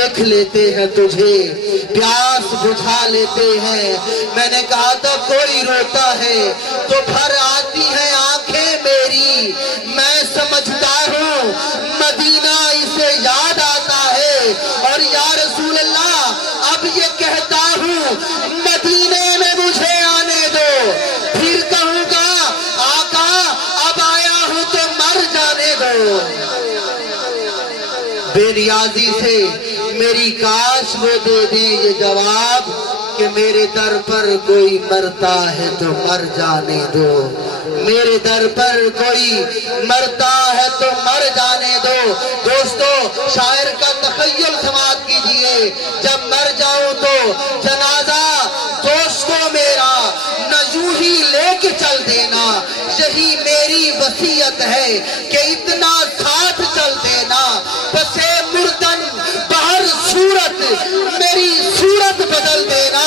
دیکھ لیتے ہیں تجھے، پیاس بجھا لیتے ہیں۔ میں نے کہا تھا کوئی روتا ہے تو بھر آتی ہیں آنکھیں میری، میں سمجھتا ہوں مدینہ اسے یاد آتا ہے، اور یا رسول اللہ اب یہ کہتا ہوں مدینے میں مجھے آنے دو، پھر کہوں گا آقا اب آیا ہوں تو مر جانے دو۔ بے نیازی سے میری کاش وہ دے دیں یہ جواب کہ میرے در پر کوئی مرتا ہے تو مر جانے دو، میرے در پر کوئی مرتا ہے تو مر جانے دو۔ دوستو شاعر کا تخیل سماعت کیجئے، جب مر جاؤں تو جنازہ دوست کو میرا نہ یوں ہی لے کے چل دینا، یہی میری وصیت ہے کہ اتنا ساتھ چل دینا، بس مردن بہر صورت میری صورت بدل دینا۔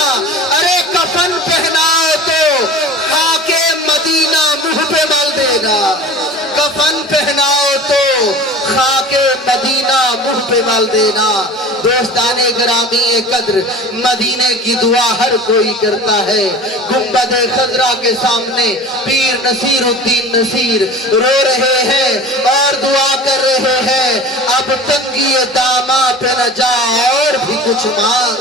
ارے کفن پہناؤ تو خاک مدینہ منہ پہ مل دینا، کفن پہناؤ تو خاک مدینہ منہ پہ مل دینا۔ دوستان گرامی قدر، مدینے کی دعا ہر کوئی کرتا ہے۔ گنبد خضرا کے سامنے پیر نصیر الدین نصیر رو رہے ہیں اور دعا کر رہے ہیں، اب تنگی داماں پہ نہ جا اور بھی کچھ مانگ،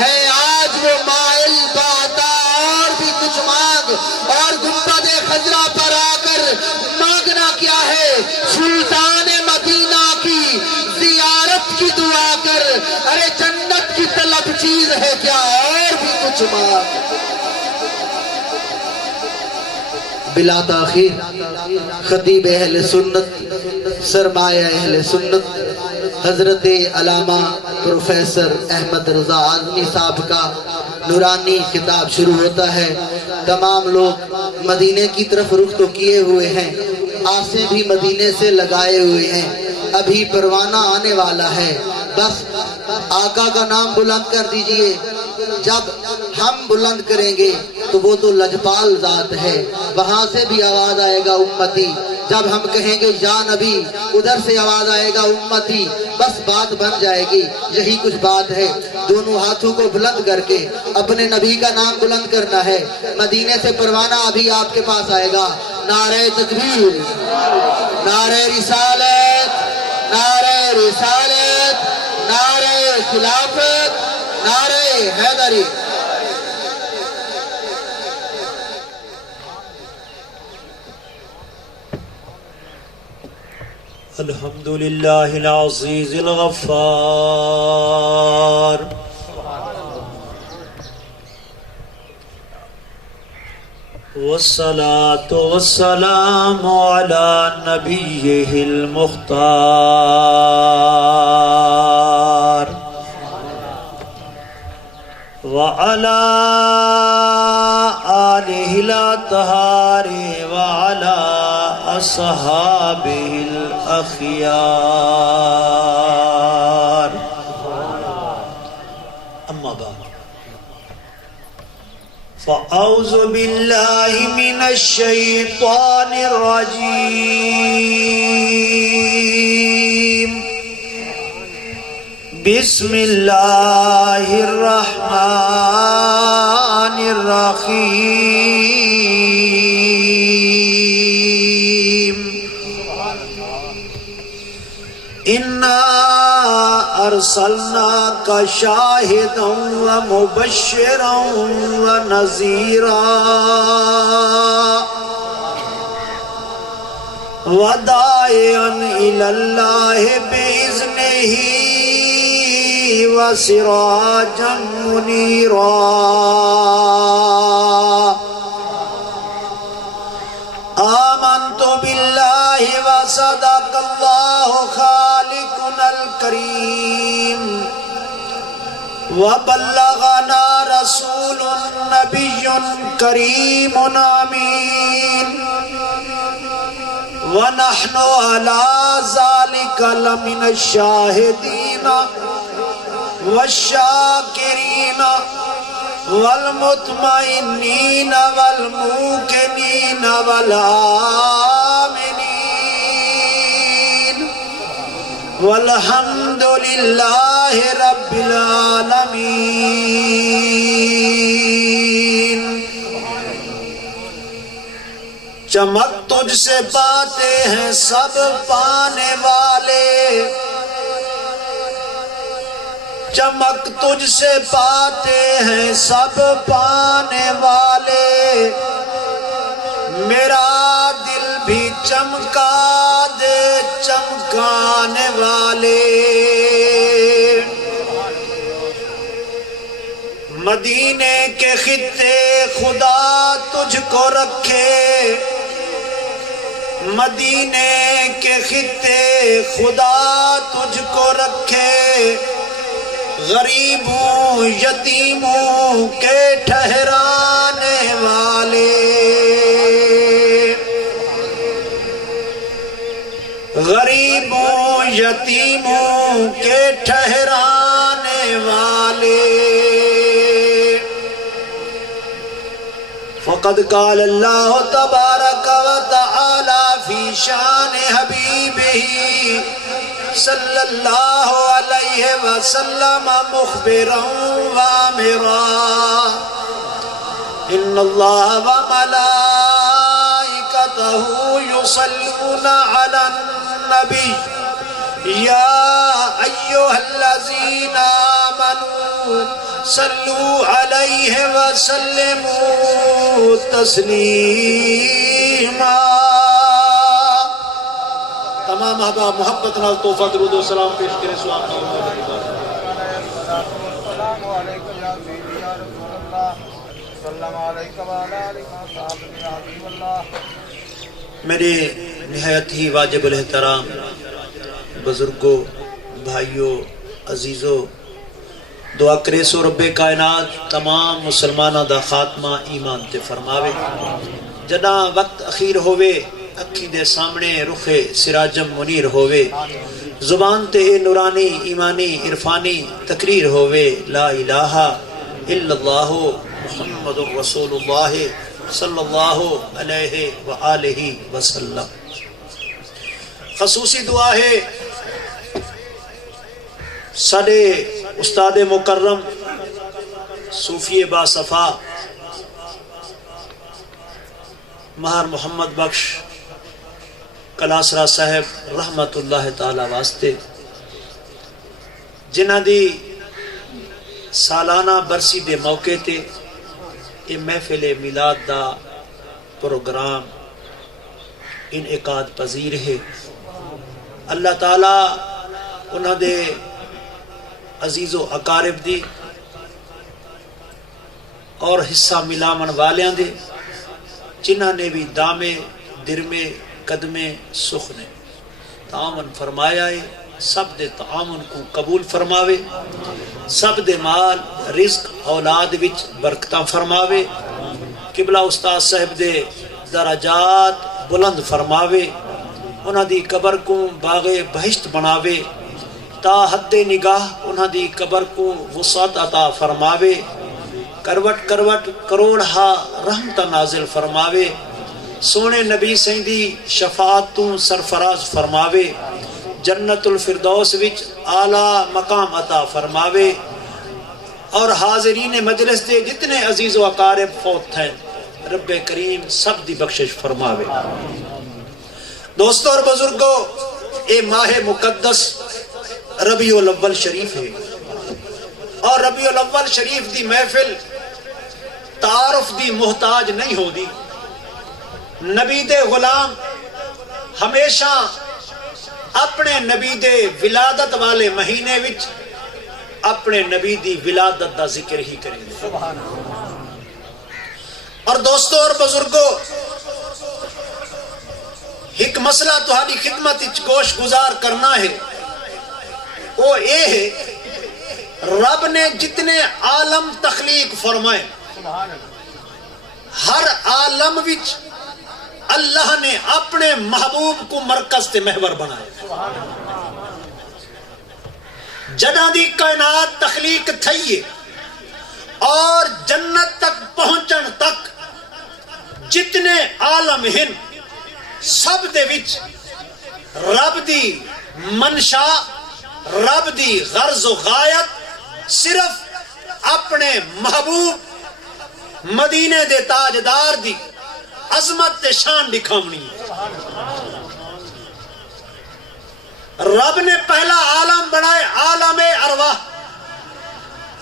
ہے آج وہ مائل باتا اور بھی کچھ مانگ۔ اور گنبد خضرا پر آ کر مانگنا کیا ہے؟ سلطان مدینہ کی زیارت کی دعا کر، ارے جنت کی طلب چیز ہے کیا اور بھی کچھ مانگ۔ بلا تاخیر خطیب اہل سنت، سرمایہ اہل سنت، حضرت علامہ پروفیسر احمد رضا اعظمی صاحب کا نورانی خطاب شروع ہوتا ہے۔ تمام لوگ مدینے کی طرف رخ تو کیے ہوئے ہیں، آسیں بھی مدینے سے لگائے ہوئے ہیں، ابھی پروانہ آنے والا ہے، بس آقا کا نام بلند کر دیجئے۔ جب ہم بلند کریں گے تو وہ تو لجپال ذات ہے، وہاں سے بھی آواز آئے گا امتی۔ جب ہم کہیں گے یا نبی، ادھر سے آواز آئے گا امتی، بس بات بن جائے گی۔ یہی کچھ بات ہے، دونوں ہاتھوں کو بلند کر کے اپنے نبی کا نام بلند کرنا ہے۔ مدینے سے پروانہ ابھی آپ کے پاس آئے گا۔ نعرہ تکبیر، نعرہ رسالت، نعرہ رسالت، نعرہ خلافت، نعرہ حیدری۔ الحمدللہ العزیز الغفار، والصلاة والسلام على نبیہ المختار، وعلى آلہ الاطہار، وعلى أصحابه الأخيار، أما بعد، فأعوذ بالله من الشيطان الرجيم، بسم الله الرحمن الرحيم، إنا أرسلناك شاهدا ومبشرا ونذيرا وداعيا إلى الله بإذنه وسراجا منيرا، آمنت بالله وصدق الله خالقنا الكريم، وبلغنا رسول نبي كريم أمين، ونحن على ذلك لمن الشاهدين والشاكرين والمطمئنين والموقنين والآمنين والحمد للہ رب العالمین۔ چمک تجھ سے پاتے ہیں سب پانے والے، چمک تجھ سے پاتے ہیں سب پانے والے، میرا دل بھی چمکا دے چمکانے والے۔ مدینے کے خطے خدا تجھ کو رکھے، مدینے کے خطے خدا تجھ کو رکھے، غریبوں یتیموں کے ٹھہرانے والے، غریبوں یتیموں کے ٹھہرانے والے۔ فقد قال اللہ تبارک و تعالی فی شان حبیبہ صلی اللہ علیہ وسلم مخبرا وآمرا، ان اللہ وملائکتہ یصلون علی النبی یا ایہا الذین آمنوا صلوا علیہ وسلموا تسلیما۔ تمام احباب محبت نال تحفہ درود و سلام پیش کریں سلام السلام علیکم یا سیدی یا رسول اللہ، السلام علیکم وعلی آلک وصحبہ یا حبیب اللہ۔ میرے نہایت ہی واجب الاحترام بزرگوں، بھائیوں، عزیزوں، دعا کرے سو رب کائنات تمام مسلمانہ دا خاتمہ ایمان تے فرماوے۔ جنا وقت اخیر ہووے اکھی دے سامنے رخ سراجم منیر ہووے، زبان تے نورانی ایمانی عرفانی تقریر ہووے، لا الہ الا اللہ محمد رسول اللہ صلی اللہ علیہ وآلہ وسلم۔ خصوصی دعا ہے ساڑے استاد مکرم صوفی باصفا مہر محمد بخش کلاسرا صاحب رحمت اللہ تعالی واسطے، جنہ دی سالانہ برسی دے موقع تے یہ محفل میلاد دا پروگرام انعقاد پذیر ہے۔ اللہ تعالی انہاں دے عزیز و اقارب دی اور حصہ ملاون والیاں دے جنہاں نے بھی دامے درمے قدمے سخنے تعاون فرمایا ہے، سب دے تعاون کو قبول فرماوے، سب دے مال رزق اولاد وچ برکتاں فرماوے، قبلہ استاد صاحب دے درجات بلند فرماوے، انہاں دی قبر کو باغ بہشت بناوے، تا حد نگاہ انہاں دی قبر کو وسعت عطا فرماوے، کروٹ کروٹ کروڑہا رحمت نازل فرماوے، سونے نبی سیندی شفاعت تو سرفراز فرماوے، جنت الفردوس وچ اعلیٰ مقام عطا فرماوے، اور حاضرین مجلس دے جتنے عزیز و اقارب فوت ہیں رب کریم سب دی بخشش فرماوے۔ دوستو اور بزرگوں، اے ماہ مقدس ربیع الاول شریف ہے، اور ربیع الاول شریف دی محفل تعارف دی محتاج نہیں ہو دی۔ نبی دے غلام ہمیشہ اپنے نبی دے ولادت والے مہینے وچ اپنے نبی دی ولادت دا ذکر ہی کریں گے۔ اور دوستو اور بزرگوں، ایک مسئلہ تہاڈی خدمت وچ گوش گزار کرنا ہے، وہ یہ ہے رب نے جتنے عالم تخلیق فرمائے ہر عالم وچ اللہ نے اپنے محبوب کو مرکز تے محور بنایا۔ جنہ دی کائنات تخلیق تھئیے اور جنت تک پہنچن تک جتنے عالم ہیں سب دے وچ رب دی منشا رب دی غرض و غایت صرف اپنے محبوب مدینے دے تاجدار دی عظمت تے شان دکھاونی ہے۔ رب نے پہلا عالم بنائے، عالم ارواح،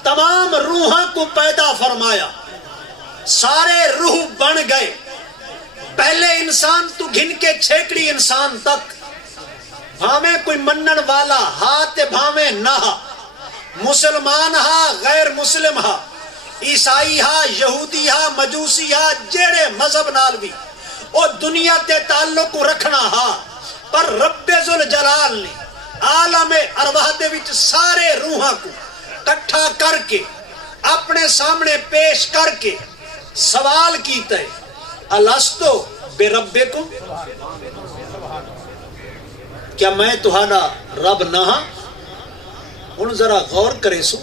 تمام روحاں کو پیدا فرمایا، سارے روح بن گئے، پہلے انسان تو گھن کے چھیکڑی انسان تک، بھاویں کوئی منن والا ہاتھ بھاویں نہ، مسلمان ہا غیر مسلم ہا، عیسائی ہا یہودی ہا مجوسی ہا، جیڑے مذہب نال بھی او دنیا تے تعلق رکھنا ہا، پر رب ذوالجلال نے عالم ارواح دے وچ سارے روحاں کو اکٹھا کر کے اپنے سامنے پیش کر کے سوال کیتا ہے، الستو بربکم، کیا میں تہاڈا رب نہ ہاں؟ ہن ذرا غور کرے سو،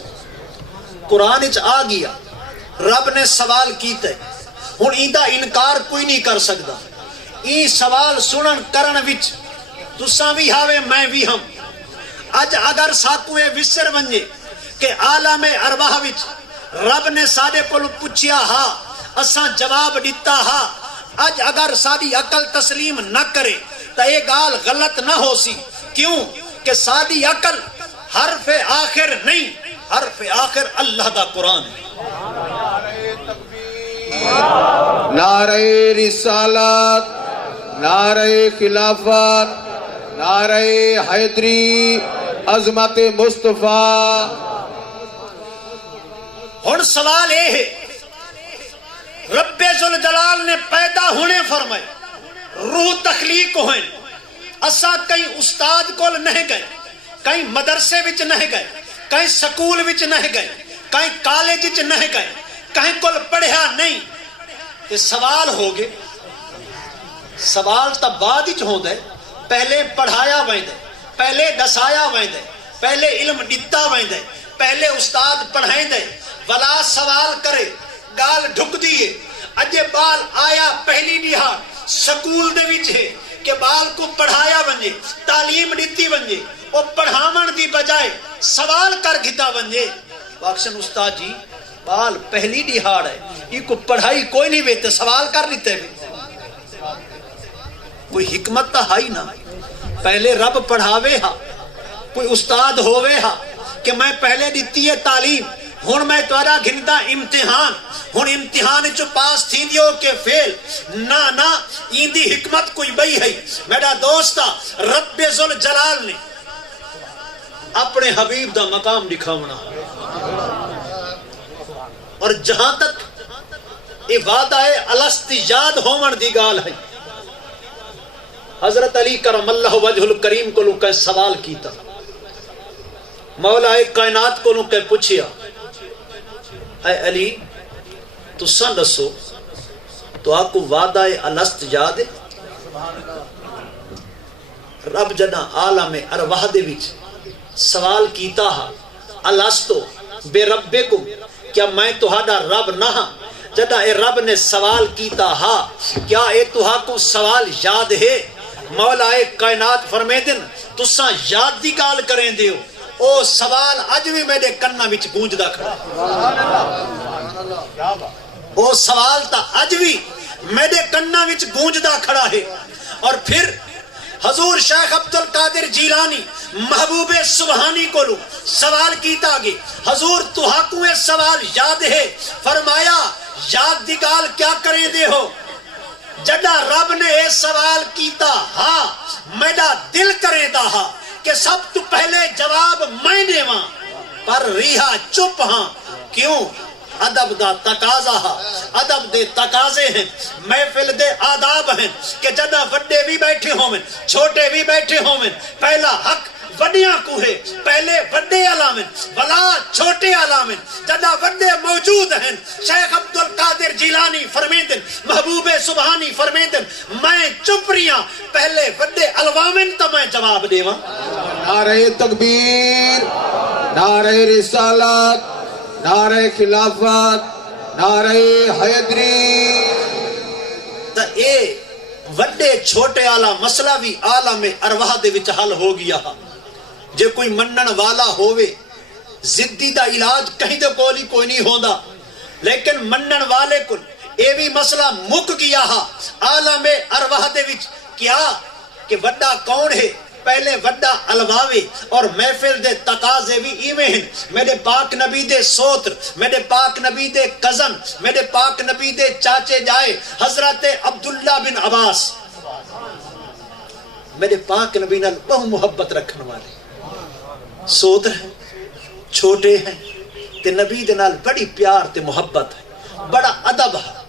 قرآن وچ آ گیا، رب نے سوال کیتا ہے، ہن ایندا انکار کوئی نہیں کر سکدا۔ ای سوال سنن کرن وچ تساں بھی ہاوے میں بھی ہم، اج اگر ساکو اے وسر ونجے کہ عالم ارواح وچ رب نے ساڈے کول پوچھیا ہا، اساں جواب دیتا ہا، اج اگر ساری عقل تسلیم نہ کرے تو یہ گال غلط نہ ہو سی، کیوں کہ ساری عقل حرف آخر نہیں، حرف آخر اللہ دا قرآن ہے۔ نعرہ رسالت، نعرہ خلافت، نعرہ حیدری، عظمت مصطفیٰ۔ ہن سوال یہ ہے، رب ذوالجلال نے پیدا ہونے فرمائے، روح تخلیق ہوئے، اسا کہیں استاد کول نہیں گئے، کہیں مدرسے وچ نہیں گئے، کہیں سکول وچ نہیں گئے، کہیں کالج وچ نہیں گئے، کہیں کول پڑھیا نہیں۔ یہ سوال ہو گئے، سوال تب بعد ہی ہوندا ہے، پہلے پڑھایا ویندے، پہلے دسایا ویندے، پہلے علم دتا ویندے، پہلے استاد پڑھائیندے، ولا سوال کرے گال ڈھک دیئے۔ اجے بال آیا پہلی نہار سکول دے وچ ہے کہ بال کو پڑھایا ونجے، تعلیم دیتی ونجے، وہ پڑھاون دی بجائے سوال کر گھتا ونجے۔ واکشن استاد جی بال پہلی نہار ہے، یہ کو پڑھائی کوئی نہیں ویتے، سوال کر لیتے ہوئے، کوئی حکمت تا ہائی نہ، پہلے رب پڑھاوے ہا، کوئی استاد ہووے ہا کہ میں پہلے دیتی ہے تعلیم، ہن میں تہاڈا گھندا امتحان، ہن امتحان چ پاس تھی دیو کہ فیل، نہ نہ ایندی حکمت کوئی بئی ہے۔ میرا دوستا رب ذوالجلال نے اپنے حبیب دا مقام دکھاونا، اور جہاں تک یہ وعدہ ہے الست یاد ہون دی گال ہے، حضرت علی کرم اللہ وجہ الکریم کو لو کہ سوال کیتا، مولا کائنات کو لو کہ پوچھیا، اے علی تساں دسو تو آپ کو وعدہ الست یاد ہے؟ رب جنا عالم ارواح دے وچ سوال کیتا ہا، الستو بے ربکم، کیا میں تہاڈا رب نہ ہاں؟ جدا اے رب نے سوال کیتا ہا، کیا اے تہا کو سوال یاد ہے؟ مولا کائنات فرمیدن تساں یاد دی گال کریں دیو، او سوال اج بھی میرے کنا وچ گونجدا کھڑا، او سوال تا اج بھی میرے کنا وچ گونجدا کھڑا ہے۔ اور پھر حضور شیخ عبدالقادر جیلانی محبوب سبحانی کو لو سوال کیتا گے، حضور تہاکو اے سوال یاد ہے؟ فرمایا یاد دی گال کیا کریں دے ہو، جڑا رب نے اے سوال کیتا ہاں میرا دل کرے دا ہا کہ سب تو پہلے جواب میں دے وہاں، پر ریہا چپ ہاں، کیوں؟ ادب دا تقاضا ہا، ادب دے تقاضے ہیں، محفل دے آداب ہیں کہ جدہ وڈے بھی بیٹھے ہوئے چھوٹے بھی بیٹھے ہوئے، پہلا حق وڈیاں کو ہے، پہلے وڈے علامن ولا چھوٹے علامن، جدہ وڈے موجود ہیں شیخ عبدالقادر جیلانی فرمیدن، محبوب سبحانی فرمیدن میں چپ ریاں، پہلے وڈے علوامن تو میں جواب دے وہاں۔ نعرہ تکبیر، نعرہ رسالت، نعرہ خلافت، نعرہ حیدری۔ تا اے وڈے چھوٹے آلہ مسئلہ بھی عالم ارواح دے وچ حل ہو گیا، جے کوئی منن والا ہووے زدی دا علاج کہیں دے کولی کوئی نہیں ہوندا لیکن منن والے کو اے بھی مسئلہ مک گیا ہا عالم ارواح دے وچ کیا کہ وڈا کون ہے پہلے وڈا الواوے اور محفل دے تقاضے بھی ایویں ہیں میرے پاک نبی دے سوتر میرے پاک نبی دے کزن میرے پاک نبی دے چاچے جائے حضرت عبداللہ بن عباس میرے پاک نبی نال بہت محبت رکھنے والے سوتر ہیں چھوٹے ہیں تے نبی دے نال بڑی پیار تے محبت ہے بڑا ادب ہے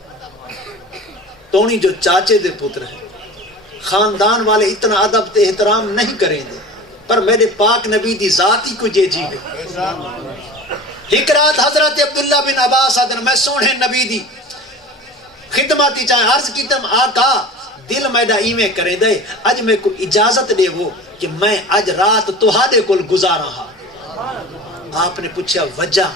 تونی جو چاچے دے پتر ہیں خاندان والے اتنا ادب تے احترام نہیں کریں دے پر میرے پاک نبی دی ذات ہی کو جے جیوے ایک رات حضرت عبداللہ بن عباس آدن میں سونے نبی دی خدماتی چاہے عرض کی تم آقا دل میڈا ایمیں کریں دے اج میں کو اجازت دے وہ کہ میں اج رات تہاڈے کول گزارا ہا آپ نے پوچھا وجہ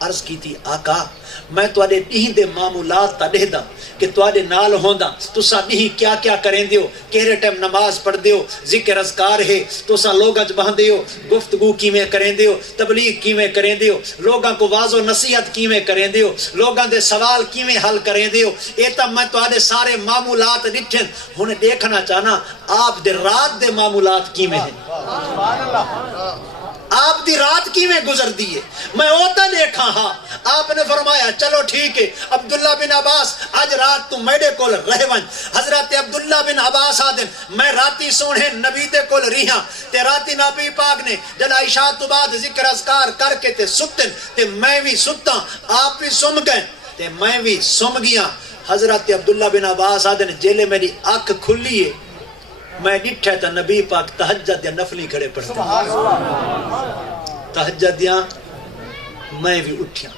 عرض کی تھی آقا میں تواڈے ڈیہں دے معمولات تا دہدا کہ تواڈے نال ہوندا تساں ڈیہں کیا کیا کریں دیو کہڑے ٹائم نماز پڑھ دیو ذکر اذکار ہے تساں لوگاں وچ بہن دیو گفتگو کیویں کریں دیو تبلیغ کیویں کریں دیو لوگاں کو واعظ و نصیحت کیویں کریں دیو لوگاں دے سوال کیویں حل کریں دیو اے تا میں تواڈے سارے معمولات ڈٹھن ہن دیکھنا چاہنا آپ دے رات دے معمولات کیویں ہیں سبحان اللہ آپ دی رات کیویں گزر دیئے میں اوتا دیکھا ہاں آپ نے فرمایا چلو ٹھیک ہے عبداللہ بن عباس آج رات تو میڈے کول رہ ون حضرت عبداللہ بن عباس آدن میں راتی سونے نبی دے کول ریہاں تے راتی نبی پاک نے جل عشاء تو بعد ذکر اذکار کر کے تے ستن تے میں بھی ستا آپ بھی سم گئے تے میں بھی سم گیا حضرت عبداللہ بن عباس آدن جیلے میری آنکھ کھلی ہے میں ڈٹھا تھا نبی پاک تہجد یا نفلی کھڑے پڑھتے تہجد یا میں بھی اٹھیا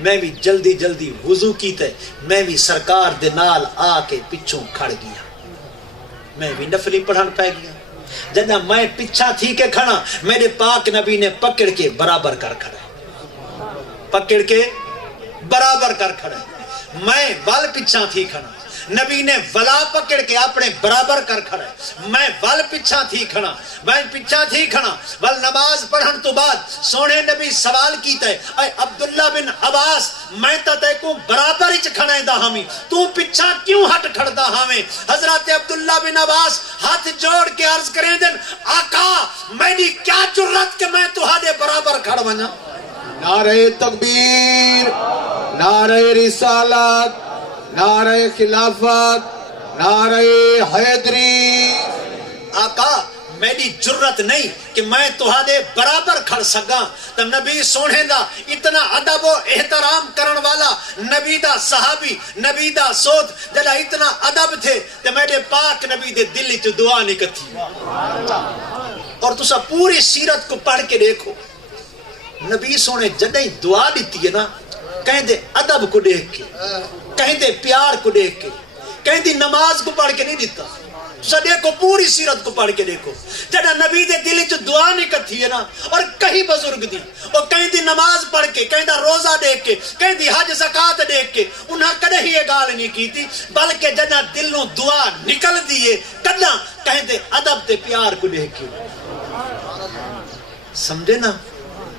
میں بھی جلدی جلدی وضو کیتے میں بھی سرکار دے نال آ کے پچھوں کھڑ گیا میں بھی نفلی پڑھن پہ گیا جنہ میں پچھا تھی کے کھڑا میرے پاک نبی نے پکڑ کے برابر کر کھڑا پکڑ کے برابر کر کھڑا میں بال پچھا تھی کھڑا نبی نے ولا پکڑ کے اپنے برابر کر کھڑا میں ول پچھا تھی کھڑا میں پچھا تھی کھڑا ول نماز پڑھن تو بعد سونے نبی سوال کیتا ہے اے عبداللہ بن عباس میں تا تے کو برابر اچ کھڑا دا ہمیں تو پچھا کیوں ہٹ کھڑدا ہمیں حضرت عبداللہ بن عباس ہاتھ جوڑ کے عرض کریں دن آقا میری کیا جرت کہ میں تہاڈے برابر کھڑ ونجا نعرہ تکبیر نعرہ رسالت نعرہ خلافت نعرہ حیدری آقا میری جرت نہیں کہ میں تہاڈے برابر کھڑ سکاں تو نبی سونے دا اتنا ادب و احترام کرن والا نبی دا صحابی نبی دا سوت جلا اتنا ادب تھے تو میرے پاک نبی دے دل چ دعا نکتی اور تسا پوری سیرت کو پڑھ کے دیکھو نبی سونے جدیں دعا دیتی ہے نا کہیں دے ادب کو دیکھ کے کہیں دے پیار کو دیکھ کے کہیں دی نماز کو پڑھ کے نہیں دیتا تسا دیکھو پوری سیرت کو پڑھ کے دیکھو جڑا نبی دے دل چ دعا نکتی ہے نا اور کہیں بزرگ دی اور کہیں دی نماز پڑھ کے کہیں دا روزہ دیکھ کے کہیں دی حج زکات دیکھ کے انہاں کدے ہی یہ گال نہیں کی تھی بلکہ جڑا دلوں دعا نکل دیے کدا کہیں دے ادب تے پیار کو دیکھ کے سمجھے نا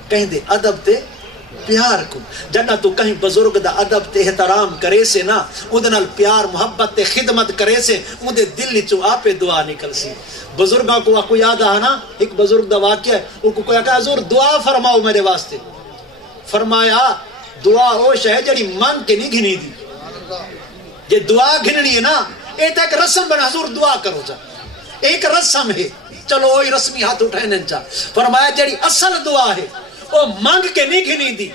کہیں دے ادب تے پیار کو جنہ تو کہیں بزرگ دا ادب تے احترام کرے سے نا اندنال پیار محبت تے خدمت کرے سے اندے دل چو آپے دعا نکل سی بزرگاں کو آپ کو یاد آنا ایک بزرگ دا واقعہ ہے ان کو کوئی کہا حضور دعا فرماؤ میرے واسطے فرمایا دعا ہوش ہے جڑی مان کے نہیں گھنی دی یہ دعا گھننی ہے نا ایک ایک رسم بنا حضور دعا کرو جا ایک رسم ہے چلو وہی رسمی ہاتھ اٹھائے ننچا فرمایا جڑی اصل دعا ہے وہ مانگ کے نہیں گھنی دی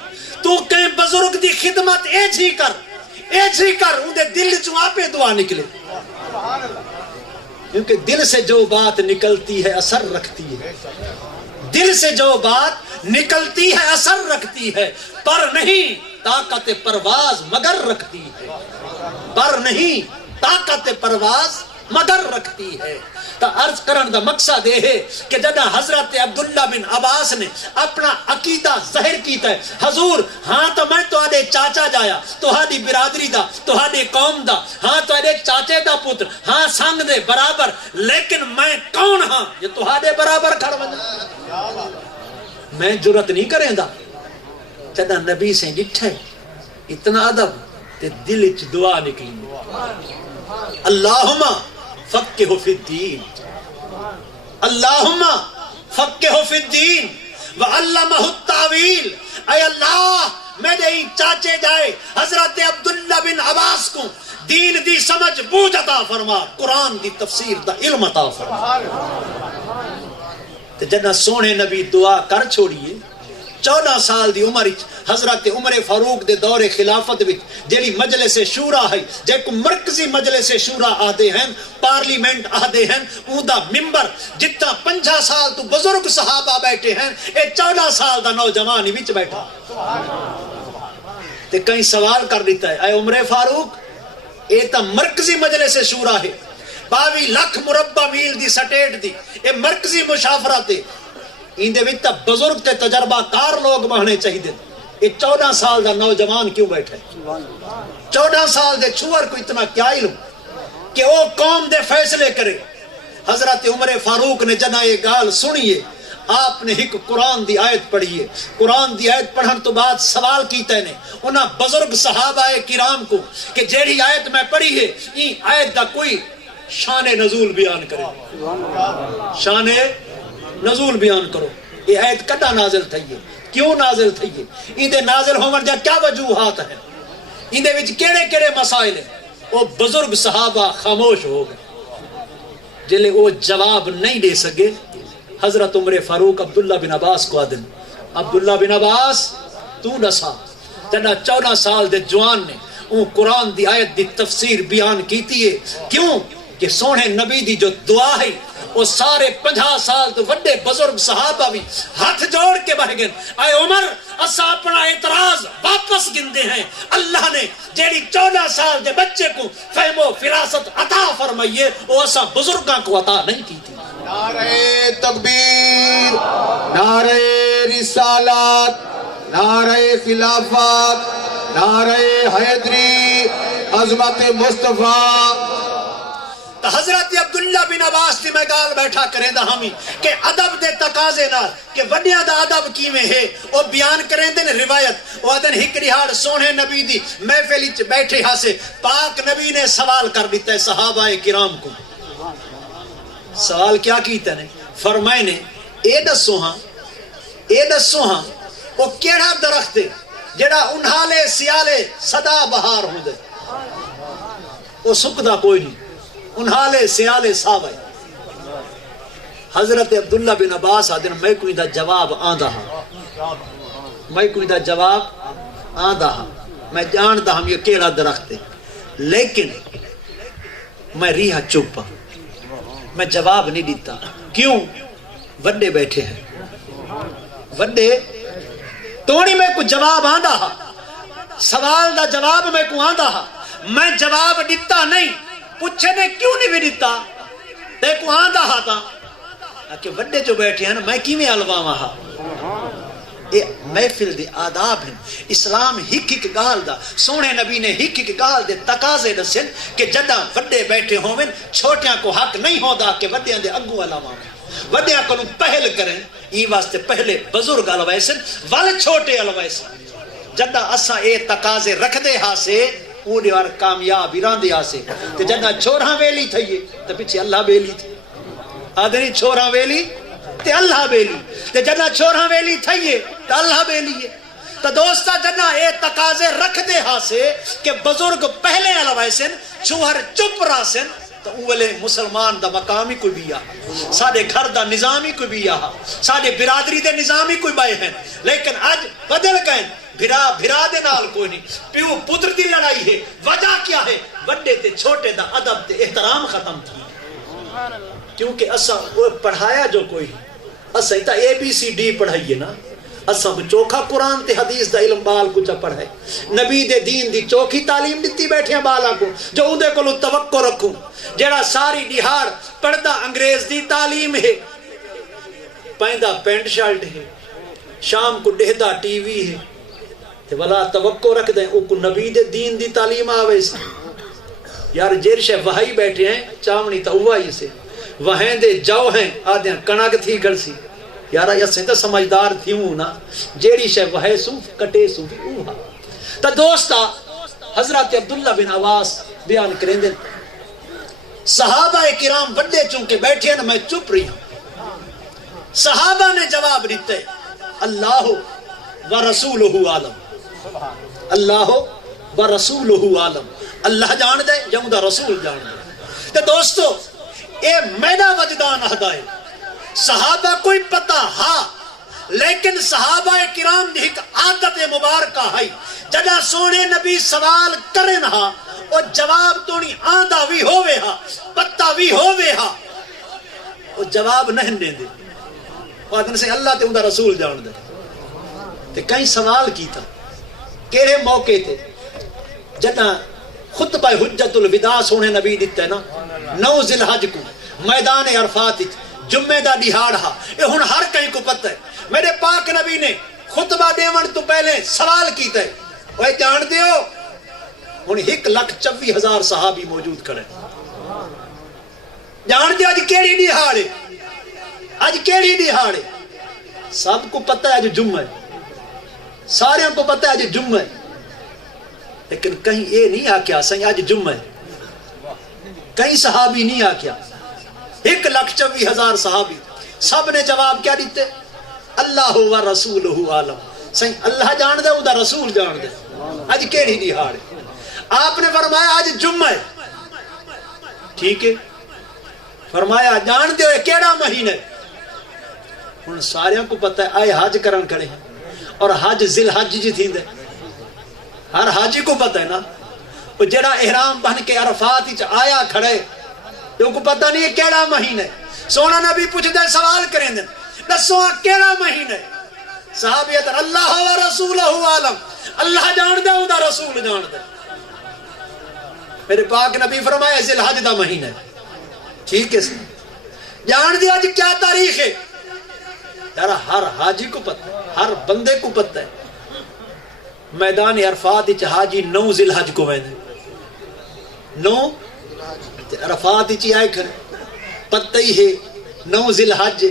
تو کہیں بزرگ دی خدمت ایج ہی کر اندے دل چو آپے دعا نکلے کیونکہ دل سے جو بات نکلتی ہے اثر رکھتی ہے دل سے جو بات نکلتی ہے اثر رکھتی ہے پر نہیں طاقت پرواز مگر رکھتی ہے پر نہیں طاقت پرواز مگر رکھتی ہے تا عرض کرن دا مقصد یہ ہے کہ جدہ حضرت عبداللہ بن عباس نے اپنا عقیدہ ظاہر کیتا ہے، حضور ہاں تو میں تو آدھے چاچا جایا، تو آدھی برادری دا، تو آدھی قوم دا، ہاں تو آدھے چاچے دا پتر، ہاں سنگ دے برابر، لیکن میں کون ہاں یہ تو آدھے برابر کھڑ بنا، میں جرت نہیں کریں دا۔ جدہ نبی سے ڈٹھے اتنا ادب تے دل اچ دعا نکلی، اللہم فقہہ فی الدین، اللہم فقہہ فی الدین وعلمہ التاویل، اے اللہ میرے ہی چاچے جائے حضرت عبداللہ بن عباس کو دین دی سمجھ بوجھ عطا فرما، قرآن دی تفسیر دا علم عطا فرما۔ تے جنہ سونے نبی دعا کر چھوڑیے، 14 سال دی عمر حضرت عمر فاروق دے دور خلافت وچ جیڑی مجلس شورا ہے، جے کو مرکزی مجلس شورا آدھے ہیں، پارلیمنٹ آدھے ہیں، اون دا ممبر جتا 50 سال تو بزرگ صحابہ بیٹھے ہیں، اے 14 سال دا نوجوان ہی وچ بیٹھا۔ تے کہیں سوال کر دیتا ہے، اے عمر فاروق اے تا مرکزی مجلس شورا ہے، 22 لاکھ مربع میل دی سٹیٹ دی، اے مرکزی مشاورت ہے، اندے وچ تا بزرگ تے تجربہ کار لوگ بہنے چاہیے، یہ 14 سال دا نوجوان کیوں بیٹھے؟ 14 سال دے چھوڑ کو اتنا کیا علم کہ وہ قوم دے فیصلے کرے۔ حضرت عمر فاروق نے جنہ یہ گال سنیے، آپ نے ایک قرآن دی آیت پڑھیے، قرآن دی آیت پڑھن تو بعد سوال کیتے نے انہاں بزرگ صحابہ کرام کو کہ جیڑی آیت میں پڑھی ہے یہ آیت دا کوئی شان نزول بیان کرے، شان نزول بیان کرو، یہ آیت کدا نازل تھی ہے، کیوں نازل تھی ہے، اندے نازل ہومن جا کیا وجوہات ہیں، اندے وچ کیڑے کیڑے مسائل ہیں۔ وہ بزرگ صحابہ خاموش ہو گئے، جلے وہ جواب نہیں دے سکے۔ حضرت عمر فاروق عبداللہ بن عباس کو آدن، عبداللہ بن عباس تو دسا، جنہ 14 سال دے جوان نے وہ قرآن دی آیت دی تفسیر بیان کیتی ہے، کیوں کہ سونے نبی دی جو دعا ہے وہ سارے 50 سال تو وڈے بزرگ صحابہ بھی ہاتھ جوڑ کے بہ گئے، اے عمر اسا اپنا اعتراض واپس گندے ہیں، اللہ نے جیڑی 14 سال دے بچے کو فہم و فراست عطا فرمائیے وہ اسا بزرگاں کو عطا نہیں کی تھی۔ نعرہ تکبیر، نعرہ رسالت، نعرہ خلافت، نعرہ حیدری، عظمت مصطفیٰ۔ تو حضرت عبداللہ بن عباس دی میں گال بیٹھا کریں دا ہمیں کہ ادب دے تقاضے نال کہ وڈیاں دا ادب کیویں ہے وہ بیان کریں دے روایت، وہ دن ہک رہاڑ سونے نبی دی محفل وچ بیٹھے ہاسے پاک نبی نے سوال کر دیتا ہے صحابہ کرام کو۔ سوال کیا کیتا نے؟ فرمائے نے اے دسو ہاں وہ کیڑا درخت ہے جڑا انہالے سیالے سدا بہار ہوں دے، وہ سکدا کوئی نہیں، انہالے سیالے ساوے۔ حضرت عبداللہ بن عباس آدھن میں کوئی دا جواب آندہ ہاں، میں کوئی دا جواب آندہ ہاں، میں جاندہ ہم یہ کیڑا درخت ہے، لیکن میں ریہا چپا، میں جواب نہیں دیتا۔ کیوں؟ وڈے بیٹھے ہیں، وڈے توڑی میں کو جواب آندہ ہاں، سوال دا جواب میں کو آندہ ہاں، میں جواب دیتا نہیں، پوچھے نے کیوں نہیں بھی دیتا، دیکھو آندہ ہاں تھا کہ وڈے جو بیٹھے ہیں میں کیویں الواواں ہاں۔ یہ محفل دے آداب ہیں، اسلام ہک ہک گال دا، سونے نبی نے ہک ہک گال دے تقاضے دسن کہ جدہ وڈے بیٹھے ہوئے چھوٹیاں کو حق نہیں ہوتا کہ وڈیاں دے اگو الواواں، وڈیاں کو پہل کریں، یہ واسطے پہلے بزرگ الوائسن وال چھوٹے الوائسن۔ جدہ اسا اے تقاضے رکھ دے ہاں سے اوڑے وار کامیاب ایران دے آسے تے جنہ چھوڑاں ویلی تھئیے تے پیچھے اللہ بیلی تھی، آدھنی چھوڑاں ویلی تے اللہ بیلی تے جنہ چھوڑاں ویلی تھئیے تے اللہ بیلی ہے۔ تو دوستا جنہ اے تقاضے رکھ دے ہاں سے کہ بزرگ پہلے علوائسن چھوہر چپ راسن تو اولے مسلمان دا مقامی کوئی بھی آہا، سادے گھر دا نظامی کوئی بھی آہا، سادے برادری دے نظامی کوئی بائے ہیں، لیکن آج بدل گئے بھرا دے نال کوئی نہیں، پیو پتر دی لڑائی ہے۔ وجہ کیا ہے؟ وڈے تے چھوٹے دا ادب تے احترام ختم تھی، کیونکہ اسا پڑھایا جو کوئی اسا تا اے بی سی ڈی پڑھائیے نا، اسب چوکھا قرآن تے حدیث دا علم بال کو چپڑ ہے نبی دے دین دی چوکھی تعلیم دیتی بیٹھے ہیں بالا کو جو اندے کو توقع رکھوں جڑا ساری دہاڑ پڑھدا انگریز دی تعلیم ہے پہندا پینٹ شرٹ ہے شام کو ڈہدا ٹی وی ہے تے والا توقع رکھ دیں او کو نبی دے دین دی تعلیم آوے سی یار جیر شے وہائی بیٹھے ہیں چامنی تا ہوائی سے وہیں دے جاؤ ہیں آدھیں کناک تھی گڑ سی یارا یہ سے تو سمجھدار تھی ہوں نا جیڑی شے وہے سو کٹے سو بھی اوہا تا دوستا حضرت عبداللہ بن عواس بیان کریں دیں صحابہ کرام بڑے چونکہ بیٹھے ہیں میں چپ رہی ہوں صحابہ نے جواب دیتے اللہ و رسولہ عالم اللہ و رسولہ عالم اللہ جان دے یا دا رسول جان دے تو دوستو اے میڈا وجدان ہدائے صحابہ کوئی پتہ ہاں لیکن صحابہ کرام دی ایک عادت مبارکہ ہے جگہ سونے نبی سوال کرن ہاں اور جواب تو نہیں آندہ بھی ہووے ہاں پتہ بھی ہووے ہاں اور جواب نہیں دے دے وعدن سے اللہ تے اندہ رسول جان دے تے کہیں سوال کی تھا کیڑے موقع تھے جگہ خطبہ حجت الوداع سونے نبی دیتے نا 9 ذی الحج کو میدان عرفات جمعہ دا دہاڑ ہا یہ ہن ہر کہیں کو پتہ ہے میرے پاک نبی نے خطبہ دیون تو پہلے سوال کیتا ہے وہ جان دیو ہن 1,24,000 صحابی موجود کھڑے جان دیو اج کیڑی دہاڑ ہے اج کیڑی دہاڑ ہے سب کو پتہ ہے اج جمعہ ہے سارے کو پتہ ہے اج جمعہ ہے لیکن کہیں یہ نہیں آکیا سہی آج جمعہ ہے کہیں صحابی نہیں آکیا 1,24,000 صحابی سب نے جواب کیا دیتے اللہ و رسولہ عالم سہی اللہ جان دے ادا رسول جان دے آج کیڑی دہاڑ ہے آپ نے فرمایا آج جمعہ ہے ٹھیک ہے فرمایا جان دے کیڑا مہینہ ہے ان سارے کو پتہ ہے آئے حج کرن کھڑے ہیں اور حج ذی الحج جی تھی دے ہر حاجی کو پتہ ہے نا وہ جڑا احرام بن کے عرفات آیا کھڑے تو کو پتہ نہیں ہے کیڑا مہینہ ہے سونا نبی پوچھ دے سوال کریں دے دسو کیڑا مہینہ ہے صحابیت اللہ و رسولہ عالم اللہ جان دے ادا رسول جان دے میرے پاک نبی فرمایا ذی الحج دا مہینہ ہے ٹھیک ہے جان دے آج کیا تاریخ ہے یار ہر حاجی کو پتہ ہے ہر بندے کو پتہ ہے میدان عرفات حاجی 9 ذی الحج کو ویندے 9 عرفات آئے کھڑے پتہ ہی ہے 9 ذی الحج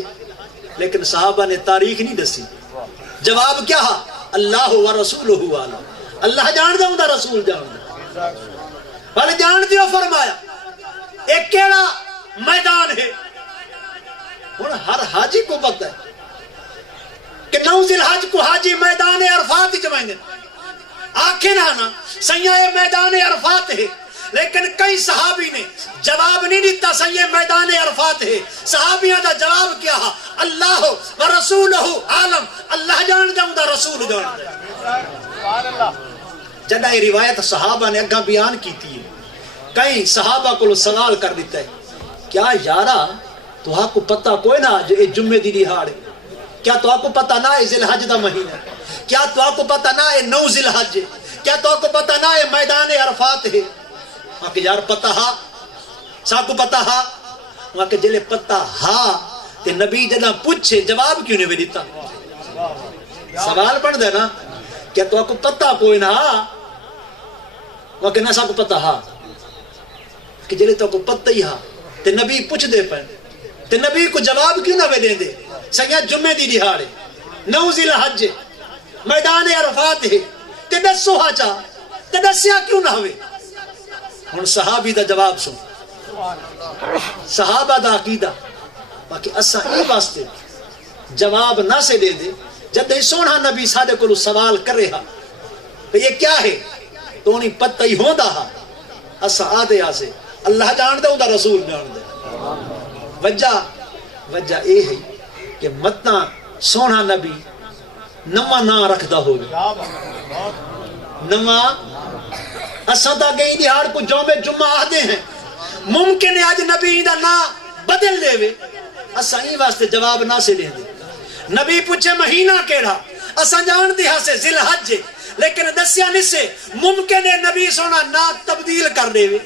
لیکن صحابہ نے تاریخ نہیں دسی جواب کیا ہے اللہ و رسولہ عالم اللہ جان دے اندہ رسول جان دے بھلے جان دیو فرمایا ایک کیڑا میدان ہے ہر حاجی کو پتہ ہے کہ 9 ذی الحج کو حاجی میدان عرفات جوائیں آنکھیں نانا سیاہ میدان عرفات ہے لیکن کئی صحابی نے جواب نہیں دیتا سیاہ میدان عرفات ہے صحابیاں دا جواب کیا ہے اللہ و رسولہ عالم اللہ جان جاؤں دا رسول جان دے جدہ یہ روایت صحابہ نے اگاں بیان کی تھی کئی صحابہ کو سوال کر دیتا ہے کیا یارا تو آپ کو پتہ کوئی نہ جو ایک جمعہ دی دہاڑ ہے کیا تو آپ کو پتہ نہ ہے ذی الحج دا مہینہ ہے کیا تو آپ کو پتہ نہ ہے 9 ذی الحج ہے کیا تو آپ کو پتہ نہ ہے میدان عرفات ہے وہاں کہ یار پتہ ہا سا کو پتہ ہا وہاں کہ جلے پتہ ہا تے نبی جنہ پوچھے جواب کیوں نہیں دیتا سوال پڑھ دے نا کیا تو آپ کو پتہ کوئی نہ وہاں کہ نہ سا کو پتہ ہا کہ جلے تو آپ کو پتہ ہی ہا تے نبی پوچھ دے پہ تے نبی کو جواب کیوں نہ دے دے سیاں جمعہ دی دہاڑ 9 ذی الحج میدان عرفات ہے تے دسو ہا چاہ تے دسیا کیوں نہ ہوئے ہن صحابی دا جواب سن صحابہ دا عقیدہ باقی اساں اے واسطے جواب نہ سے دے دے جب دے سونا نبی سادے کو سوال کر رہا تو یہ کیا ہے تو انہیں پتہ ہی ہوندا ہا اساں آدھے آسے اللہ جان دے اندہ رسول جان دے وجہ اے ہے کہ متنا سونا نبی نما نہ رکھدا ہوگا نما اساں دا گئی دہاڑ کو جمعہ آدھے ہیں ممکن ہے آج نبی دا نا بدل دے وے اساں ہی واسطے جواب نہ سے دے دے نبی پوچھے مہینہ کیڑا اسا جان دی ہاں سے ذی الحج لیکن دسیا نہیں سے ممکن ہے نبی سونا نا تبدیل کر دے وے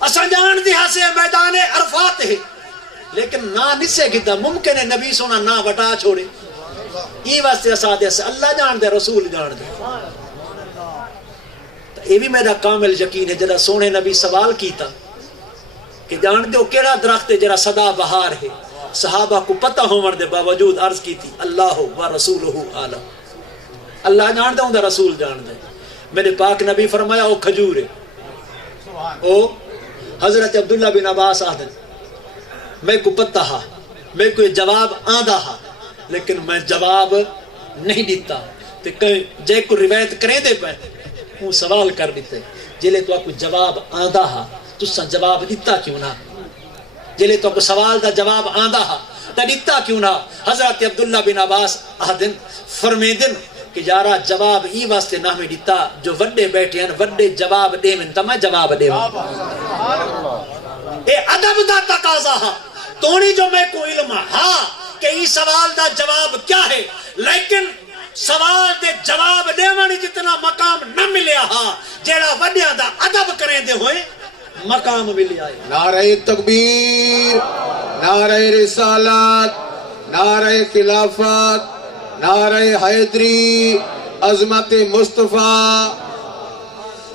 اسا جان دی ہاں سے میدان عرفات ہے لیکن نا نہیں سے گتا ممکن ہے نبی سونا نا وٹا چھوڑے یہ واسطے اسا دے سے اللہ جان دے رسول جان دے یہ بھی میرا کامل یقین ہے جڑا سونے نبی سوال کیتا کہ جان دے کیڑا درخت ہے جڑا سدا بہار ہے صحابہ کو پتہ ہومر دے باوجود عرض کی تھی اللہ و رسولہ عالم اللہ جان دے ہوں رسول جان دے میرے پاک نبی فرمایا او کھجور ہے او حضرت عبداللہ بن عباس آدھن میں کو پتہ ہا میں کو جواب آندہ ہا لیکن میں جواب نہیں دیتا تے کہیں جے کو روایت کریں دے پہ وہ سوال کر دیتے جلے تو آپ کو جواب آندہ ہا تو سا جواب دیتا کیوں نہ جلے تو کو سوال دا جواب آندہ ہا تا دیتا کیوں نہ حضرت عبداللہ بن عباس آدھن فرمیدن کہ یارا جواب ای واسطے نہ میں دیتا جو وڈے بیٹھے ہیں وڈے جواب دے من تا میں جواب دے من اے ادب دا تقاضا ہا تونی جو میں کو علم ہا کہ ای سوال دا جواب کیا ہے لیکن سوال دے جواب دے مانی جتنا مقام نہ ملیا ہا جیڑا وڈیاں دا ادب کریں دے ہوئے مقام ملی آئے نعرہ تکبیر، نعرہ رسالت، نعرہ خلافت، نعرہ حیدری، عظمت مصطفیٰ.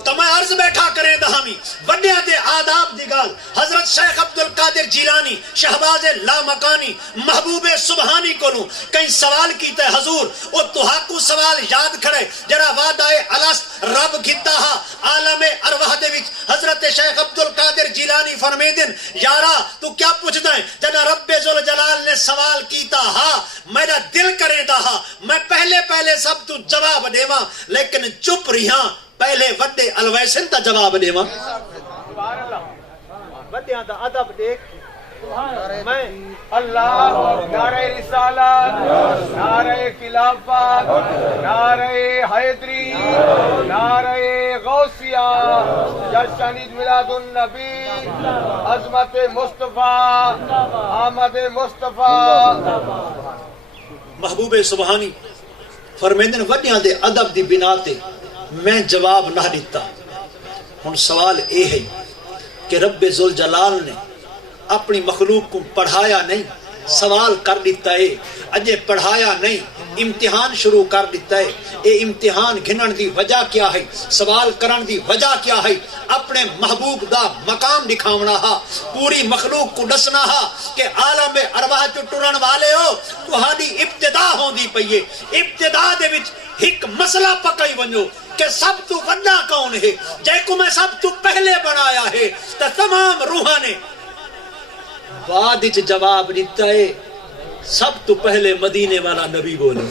تو میں عرض بیٹھا کریں دہامی وڈیاں دے آداب دی گال حضرت شیخ عبدالقادر جیلانی شہباز لامکانی محبوب سبحانی کو لوں کہیں سوال کیتا ہے حضور او تحاکو سوال یاد کھڑے جرا وعدہ الست رب گھتا ہا عالم ارواح دے وچ حضرت شیخ عبدالقادر جیلانی فرمیدن یارا تو کیا پوچھتا ہے جنا رب ذوالجلال نے سوال کیتا ہا میرا دل کرے دا ہا میں پہلے سب تو جواب دیواں لیکن چپ رہاں پہلے وڈے الویسن تا جواب دے ماں وڈیاں دا ادب دیکھ میں اللہ نعرہ رسالت، نعرہ خلافت، نعرہ حیدری، نعرہ غوثیہ، جشن عید میلاد النبی، عظمت مصطفیٰ، آمد مصطفیٰ. محبوب سبحانی فرمیندن وڈیاں دے ادب دی بنا تے میں جواب نہ دیتا ہن سوال اے ہے کہ رب ذوالجلال نے اپنی مخلوق کو پڑھایا نہیں سوال کر دیتا ہے اجے پڑھایا نہیں امتحان شروع کر دیتا ہے اے امتحان گھنن دی وجہ کیا ہے سوال کرن دی وجہ کیا ہے اپنے محبوب دا مقام دکھاونا ہا پوری مخلوق کو دسنا ہا کہ عالم ارواح چ ٹرن والے ہو تہاڈی ابتدا ہوندی پئی ہے ابتدا دے وچ ایک مسئلہ پکائی ونجو کہ سب تو وڈا کون ہے جے کو میں سب تو پہلے بنایا ہے تو تمام روحاں نے بعد وچ جواب دیتا ہے سب تو پہلے مدینے والا نبی بولے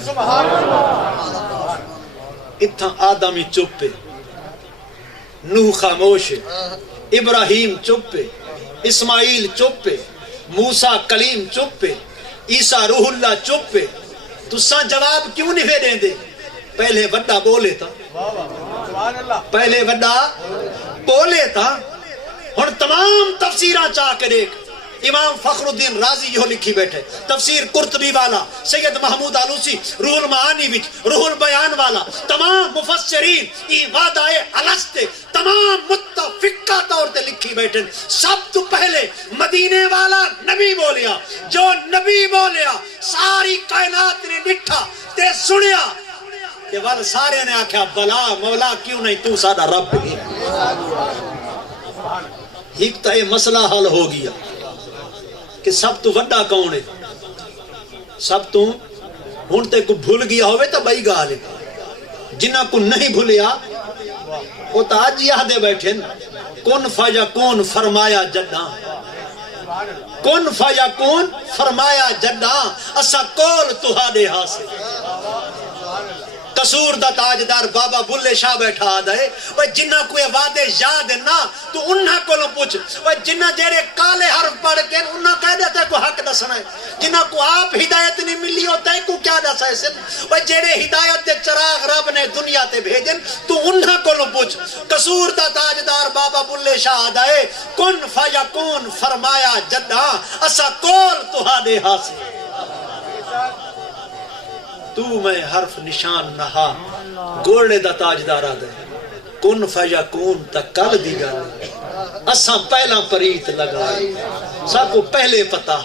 اتھا آدمی چپ ہے نوح خاموش ہے ابراہیم چپ ہے اسماعیل چپ ہے موسیٰ کلیم چپ ہے عیسیٰ روح اللہ چپ ہے تو ساں جواب کیوں نہیں دیں دے پہلے وڈا بولے تھا پہلے وڈا بولے تھا ہن تمام تفسیرہ چاہ کے دیکھ امام فخر الدین رازی یہ لکھی بیٹھے تفسیر قرطبی والا سید محمود آلوسی روح المعانی وچ روح البیان والا تمام مفسرین ای وعدہ الست تمام متفقہ طور تے لکھی بیٹھے سب تو پہلے مدینے والا نبی بولیا جو نبی بولیا ساری کائنات نے ڈٹھا تے سنیا کہ وال سارے نے آکھا بلا مولا کیوں نہیں تو سادہ رب ہے ایک تا یہ مسئلہ حل ہو گیا کہ سب تو وڈا کون ہے سب تو ہن تے کو بھول گیا ہوئے تا بھائی گال ہے جنہ کو نہیں بھولیا وہ تا آج یادے بیٹھے کون فیکون فرمایا جداں کون فیکون فرمایا جداں اسا کول تہاڈے حاصل قصور دا تاجدار بابا بلے شاہ بیٹھا آدھے وہ جنہ کوئی وعدے یاد نہ تو انہاں کو لو پوچھ وہ جنہ جیرے کالے حرف پڑھ کے انہاں کہہ دیتا ہے کو حق دسنا ہے جنہ کو آپ ہدایت نہیں ملی ہوتا ہے کو کیا دسا ہے وہ جیرے ہدایت دے چراغ رب نے دنیا تے بھیجن تو انہاں کو لو پوچھ قصور دا تاجدار بابا بلے شاہ آدھے کن فیکون فرمایا جداں اسا کول تہاڈے حاصل تو میں حرف نشان نہا گولے دا تاجدار آدھے کن فیکون تا کل دی گل اساں پہلا پریت لگائے سب کو پہلے پتا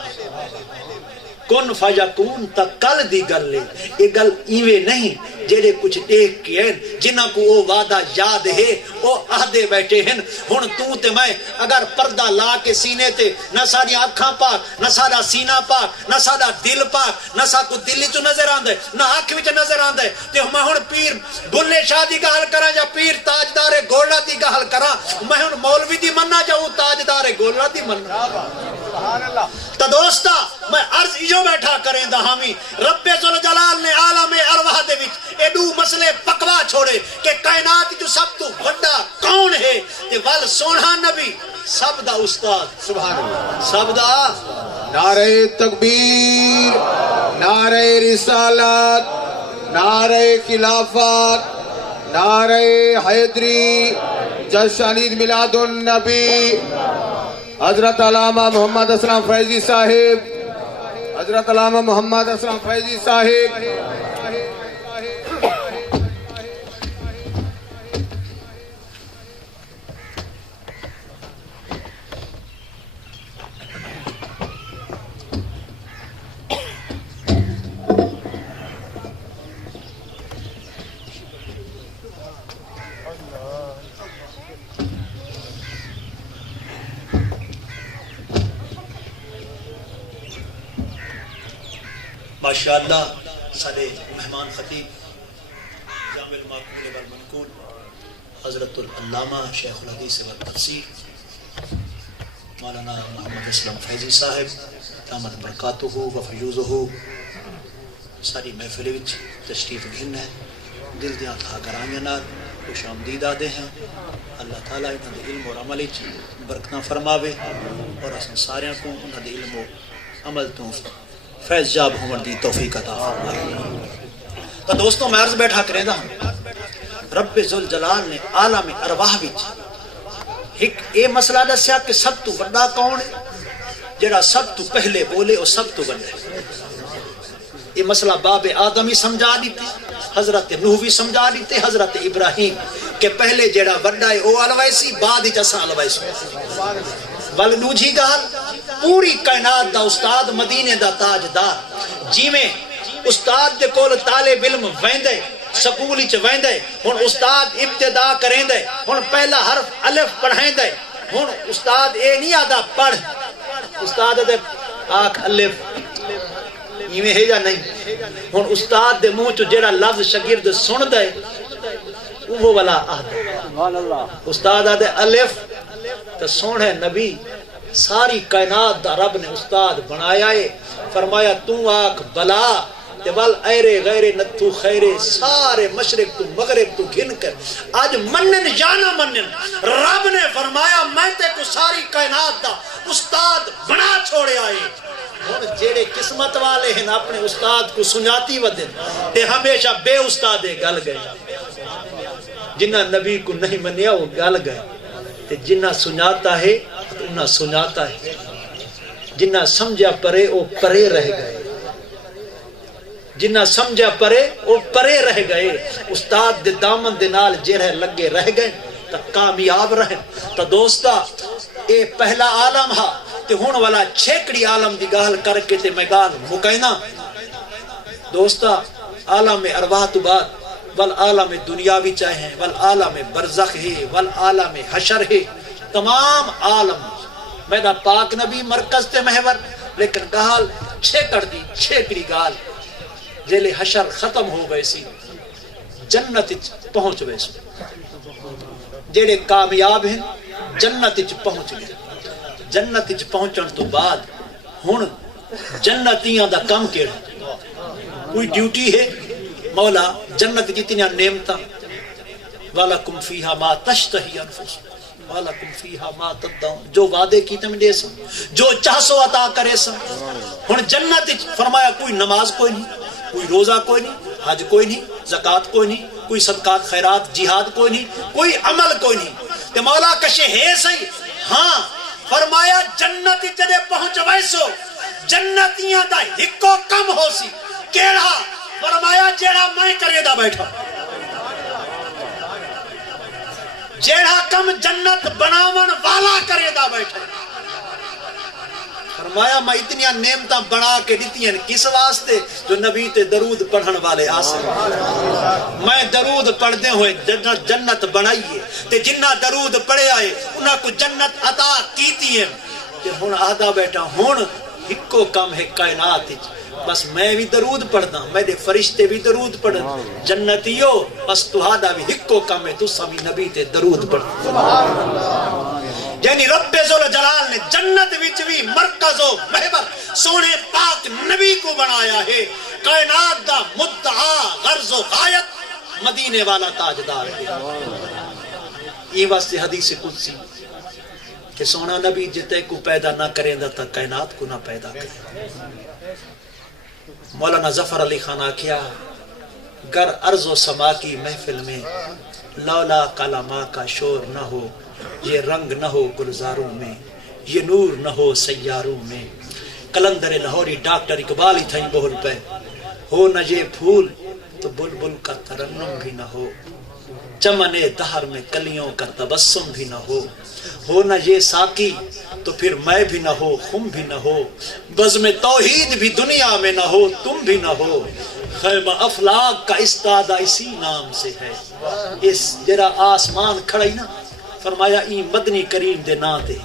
کن فیکون تا کل دی گل لے یہ گل ایویں نہیں جیڑے کچھ دیکھ کے ہیں جنہ کو وہ وعدہ یاد ہے وہ آدھے بیٹھے ہیں ہن تو تے میں اگر پردہ لا کے سینے تے نہ ساری آنکھاں پاک نہ سارا سینہ پاک نہ سارا دل پاک نہ سا کو دل چ نظر آندا ہے نہ آنکھ وچ نظر آندا ہے تے میں ہن پیر بلے شاہ دی گل کراں یا پیر تاجدار گولڑا دی گل کراں میں ہن مولوی دی مننا جاؤں تاجدار گولڑا دی مننا سبحان اللہ تو دوستا میں عرض ایو بیٹھا کریں دا ہمی رب ذوالجلال نے عالم ارواح دے وچ ایڈو مسئلے پکوا چھوڑے کہ کائنات جو سب تو بڑا کون ہے تے ول سونا نبی سب دا استاد سبحان اللہ سب دا نعرہ تکبیر نعرہ رسالت نعرہ خلافت نعرہ حیدری جشن عید میلاد النبی حضرت علامہ محمد اسلام فیضی صاحب حضرت علامہ محمد اسلام فیضی صاحب ماشاءاللہ سارے مہمان خطیب جامع المعقول والمنقول حضرت العلامہ شیخ الحدیث والتفسیر مولانا محمد اسلم فیضی صاحب دامت برکاتہ و فیوزہ ساری محفل وچ تشریف گھن ہے دل دیاں تھا گرائیاں نال خوش آمدید آدے ہیں اللہ تعالیٰ انہاں دے علم اور عمل وچ برکتاں فرماوے اور اساں ساریاں کو انہاں دے علم و عمل تو فیض جاب ہون دی توفیق عطا فرمائے تو دوستوں میں عرض بیٹھا کریں دا رب ذوالجلال نے عالم ارواح وچ ایک اے مسئلہ دسیا کہ سب تو بڑا کون ہے جڑا سب تو پہلے بولے اور سب تو بڑا یہ مسئلہ باب آدم ہی سمجھا دیتے حضرت نوح بھی سمجھا دیتے حضرت ابراہیم کہ پہلے جڑا بڑا ہے او الویسی بعد وچ اساں الویسی ول دوجی گل پوری کائنات دا استاد مدینے دا تاجدار جیویں استاد دے کول طالب علم ویندے سکول وچ ویندے ہن استاد ابتدا کریندے ہن پہلا حرف الف پڑھائندے ہن استاد اے نہیں آدا پڑھ استاد دے آکھ الف ایویں ہے یا نہیں ہن استاد دے منہ چ جڑا لفظ شاگرد سندا ہے وہ والا سبحان اللہ استاد آدے الف تو سونے نبی ساری کائنات دا رب نے استاد بنایا ہے فرمایا تو آکھ بلا تے ول ایرے غیرے نتو خیرے سارے مشرق تو مغرب تو گھن کر آج منن یا نہ منن رب نے فرمایا میں تے کو ساری کائنات دا استاد بنا چھوڑے آئے اور جیڑے قسمت والے ہیں اپنے استاد کو سناتی ودن تے ہمیشہ بے استاد گل گئے جنہ نبی کو نہیں منیا وہ گل گئے تے جنہ سناتا ہے انہاں سناتا ہے جنہ سمجھا پرے وہ پرے رہ گئے جنہ سمجھا پرے وہ پرے رہ گئے استاد دے دامن دے نال جرہ لگے رہ گئے تا کامیاب رہے تا دوستا اے پہلا عالم ہا تے ہون والا چھیکڑی عالم دی گال کر کے تے میں گال مکینا دوستا عالم ارواح تو بعد والعالم دنیاوی چاہے ہیں والعالم برزخ ہے والعالم حشر ہے تمام عالم میرا پاک نبی مرکز تے محور لیکن گال چھیکڑ دی چھیکڑی گال جیلے حشر ختم ہو گئے سی جنت پہنچ گئے سو جیڑے کامیاب ہیں جنت پہنچ گئے جنت پہنچن تو بعد ہن جنتیاں دا کم کیڑا کوئی ڈیوٹی ہے مولا جنت جتنی نعمتاں وَلَكُمْ فِيهَا مَا تَشْتَهِي أَنفُسُكُمْ وَلَكُمْ فِيهَا مَا تَدَّعُونَ جو وعدے کی تم دے سن جو چاہسو عطا کرے سن ہن جنت فرمایا کوئی نماز کوئی نہیں کوئی روزہ کوئی نہیں حج کوئی نہیں زکوٰۃ کوئی نہیں کوئی صدقات خیرات جہاد کوئی نہیں کوئی عمل کوئی نہیں تے مولا کشے ہے صحیح ہاں فرمایا جنت جدے پہنچ ویسو جنتیاں دا ہکو کم ہو سی کیڑا فرمایا جیڑا میں کرے دا بیٹھا، جیڑا کم جنت بناون والا کرے دا بیٹھا۔ فرمایا میں اتنی نعمتاں بنا کے دیتی ہیں کس واسطے؟ جو نبی تے درود پڑھن والے آسے، میں درود پڑھدے ہوئے جنت بنائیے تے جنہ درود پڑھے آئے انہاں کو جنت عطا کیتی ہے۔ کہ ہن آدھا بیٹا ہن ہکو کم ہے کائنات بس میں بھی درود پڑھدا، میرے فرشتے بھی درود پڑھن، جنتیو بس تہاڈا بھی ہکو کم ہے تساں بھی نبی تے درود پڑھ۔ یعنی رب ذوالجلال نے جنت وچ بھی مرکز و محور سونے پاک نبی کو بنایا ہے۔ کائنات دا مدعا غرض و غایت مدینے والا تاجدار ہے۔ یہ واسطے حدیث قدسی کہ سونا نبی جتے کو پیدا نہ کریں دا تا کائنات کو نہ پیدا کریں۔ مولانا ظفر علی خان آکھیا گر ارض و سما کی محفل میں لولا کلمہ کا شور نہ ہو، یہ رنگ نہ ہو گلزاروں میں، یہ نور نہ ہو سیاروں میں، کلندر لاہوری ڈاکٹر اقبال ہی تھیں بہل پہ، ہو نہ یہ پھول تو بلبل کا ترنم بھی نہ ہو، چمن دہر میں کلیوں کا تبسم بھی نہ ہو نہ یہ ساقی تو پھر میں بھی نہ ہو، خم بھی نہ ہو، بزم توحید بھی دنیا میں نہ ہو، تم بھی نہ ہو، خیمہ افلاک کا استادہ اسی نام سے ہے۔ اس جرا آسمان کھڑائی نا فرمایا این مدنی کریم دے نا دے،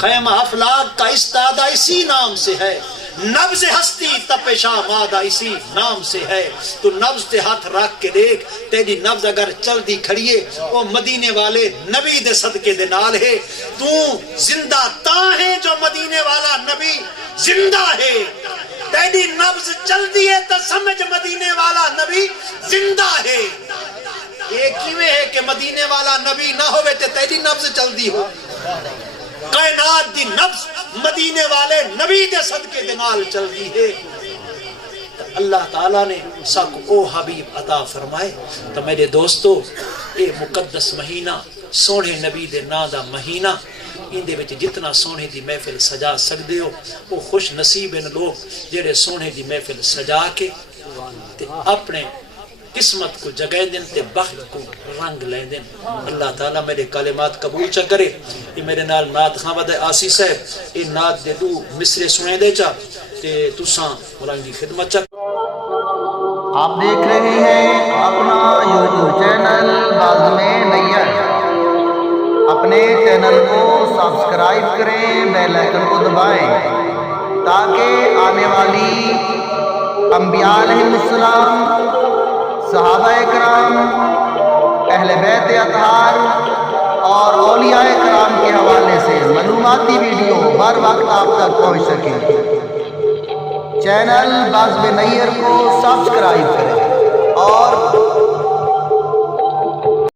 خیمہ افلاک کا استادہ اسی نام سے ہے، نبض ہستی تپشا مادہ اسی نام سے ہے۔ تو نبض تے ہاتھ رکھ کے دیکھ، تیری نبض اگر چل دی کھڑیے وہ مدینے والے نبی دے صدقے دے نال ہے۔ تو زندہ تا ہے جو مدینے والا نبی زندہ ہے، تیری نبض چل دی ہے تو سمجھ مدینے والا نبی زندہ ہے۔ یہ کیویں ہے کہ مدینے والا نبی نہ ہوئے تے تیری نبض چل دی ہو؟ کائنات دی نبض مدینے والے نبی دے صدقے دے نال چل دی ہے۔ اللہ تعالیٰ نے ساکو او حبیب عطا فرمائے۔ تو میرے دوستو اے مقدس مہینہ سونے نبی دے نا دا مہینہ، ان دے وچ جتنا سونے دی محفل سجا سکدے ہو وہ خوش نصیب ہیں لوگ جڑے سونے دی محفل سجا کے تے اپنے قسمت کو جگہ دیں تے بخت کو رنگ لیں دیں۔ اللہ تعالیٰ میرے کلمات قبول چا کرے۔ یہ میرے نال نات خان ودہ آسی صاحب یہ نات دے دو مصرے سنے دے چا تے تساں مولانا دی خدمت چا۔ آپ دیکھ رہے ہیں اپنا یوٹیوب چینل بازم نیت۔ اپنے چینل کو سبسکرائب کریں، بیل آئیکن کو دبائیں تاکہ آنے والی انبیاء علیہ السلام، صحابہ کرام، اہل بیت اطہار اور اولیاء کرام کے حوالے سے معلوماتی ویڈیو ہر وقت آپ تک پہنچ سکے۔ چینل بازم نیت کو سبسکرائب کریں اور